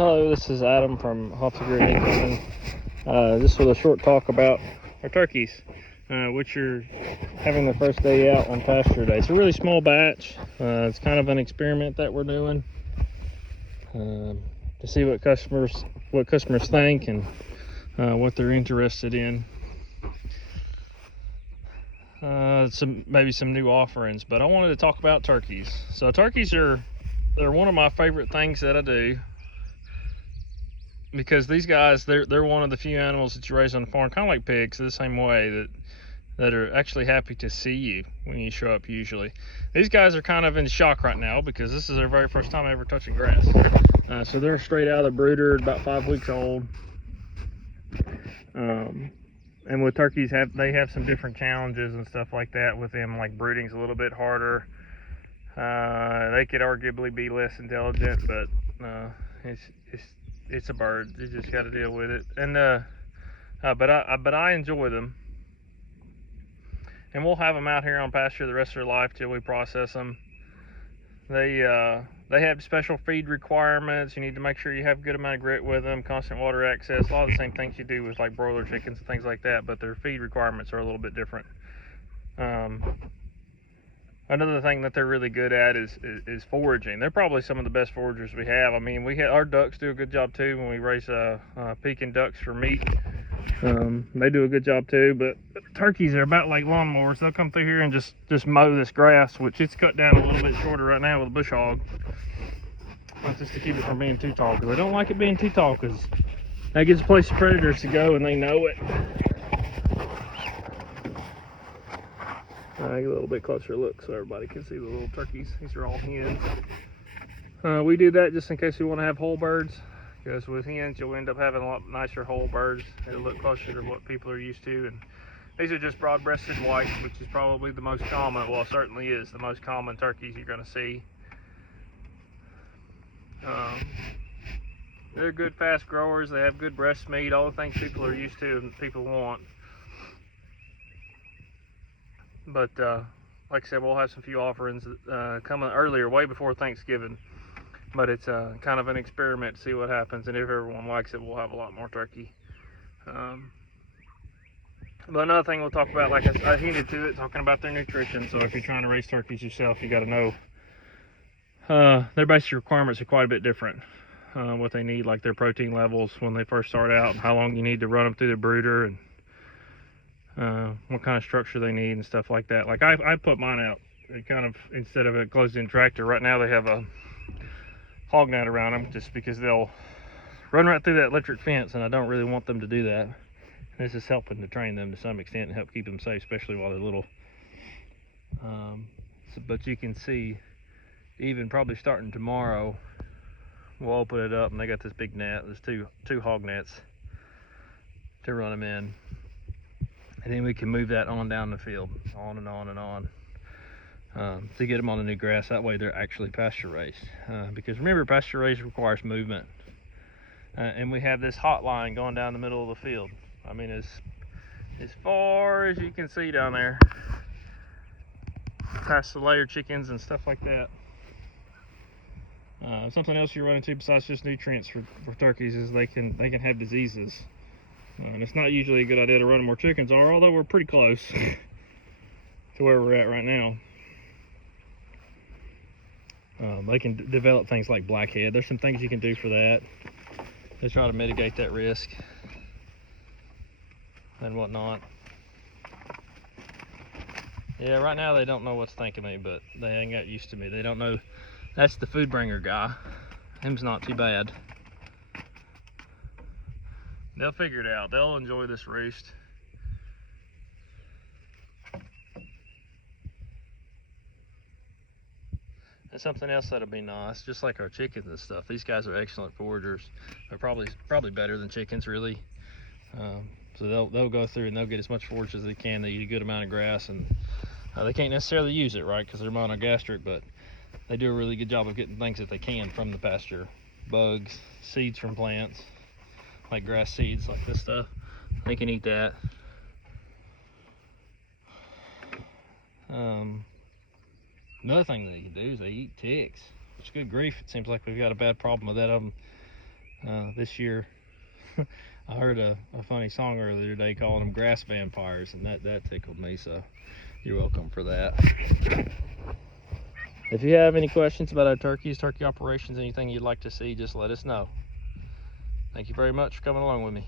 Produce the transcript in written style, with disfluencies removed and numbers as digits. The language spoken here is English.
Hello, this is Adam from Hoff Degree Nicholson. Just with a short talk about our turkeys, which are having their first day out on pasture day. It's a really small batch. It's kind of an experiment that we're doing to see what customers think and what they're interested in. Maybe some new offerings, but I wanted to talk about turkeys. So turkeys they're one of my favorite things that I do, because these guys, they're one of the few animals that you raise on the farm, kind of like pigs, the same way, that are actually happy to see you when you show up. Usually these guys are kind of in shock right now because this is their very first time ever touching grass. So they're straight out of the brooder, about 5 weeks old. And with turkeys, they have some different challenges and stuff like that with them. Like brooding's a little bit harder. They could arguably be less intelligent, but it's a bird. You just got to deal with it. And but I enjoy them. And we'll have them out here on pasture the rest of their life till we process them. They have special feed requirements. You need to make sure you have a good amount of grit with them, constant water access, a lot of the same things you do with like broiler chickens and things like that, but their feed requirements are a little bit different. Another thing that they're really good at is foraging. They're probably some of the best foragers we have. I mean, our ducks do a good job too when we raise Pekin ducks for meat. They do a good job too, but turkeys are about like lawnmowers. They'll come through here and just mow this grass, which it's cut down a little bit shorter right now with a bush hog. That's just to keep it from being too tall, because I don't like it being too tall, because that gives a place for predators to go, and they know it. Get a little bit closer look so everybody can see the little turkeys. These are all hens. We do that just in case we want to have whole birds, because with hens you'll end up having a lot nicer whole birds. It'll look closer to what people are used to. And these are just broad-breasted whites, which is probably the most common, well, it certainly is the most common turkeys you're going to see. They're good fast growers. They have good breast meat, all the things people are used to and people want. But like I said, we'll have some few offerings coming earlier, way before Thanksgiving. But it's kind of an experiment to see what happens, and if everyone likes it, we'll have a lot more turkey. But another thing we'll talk about, like I hinted to it, talking about their nutrition. So if you're trying to raise turkeys yourself, you got to know their basic requirements are quite a bit different. What they need, like their protein levels when they first start out, and how long you need to run them through the brooder, and what kind of structure they need and stuff like that. Like I put mine out kind of, instead of a closed-in tractor, right now they have a hog net around them, just because they'll run right through that electric fence, and I don't really want them to do that. This is helping to train them to some extent and help keep them safe, especially while they're little. But you can see, even probably starting tomorrow, we'll open it up, and they got this big net. There's two hog nets to run them in, and then we can move that on down the field, on and on and on, to get them on the new grass. That way they're actually pasture raised, because remember, pasture raised requires movement. And we have this hot line going down the middle of the field. I mean, as far as you can see down there, past the layer chickens and stuff like that. Something else you run into besides just nutrients for turkeys is they can have diseases. And it's not usually a good idea to run them where chickens are, although we're pretty close to where we're at right now. They can develop things like blackhead. There's some things you can do for that to try to mitigate that risk and whatnot. Yeah, right now they don't know what's thinking of me, but they ain't got used to me. They don't know that's the food bringer guy. Him's not too bad. They'll figure it out. They'll enjoy this roost. And something else that'll be nice, just like our chickens and stuff, these guys are excellent foragers. They're probably better than chickens, really. So they'll go through and they'll get as much forage as they can. They eat a good amount of grass, and they can't necessarily use it, right, because they're monogastric, but they do a really good job of getting things that they can from the pasture. Bugs, seeds from plants, like grass seeds, like this stuff. They can eat that. Another thing they can do is they eat ticks, which, good grief, it seems like we've got a bad problem with that of them This year, I heard a funny song earlier today calling them grass vampires, and that tickled me, so you're welcome for that. If you have any questions about our turkeys, turkey operations, anything you'd like to see, just let us know. Thank you very much for coming along with me.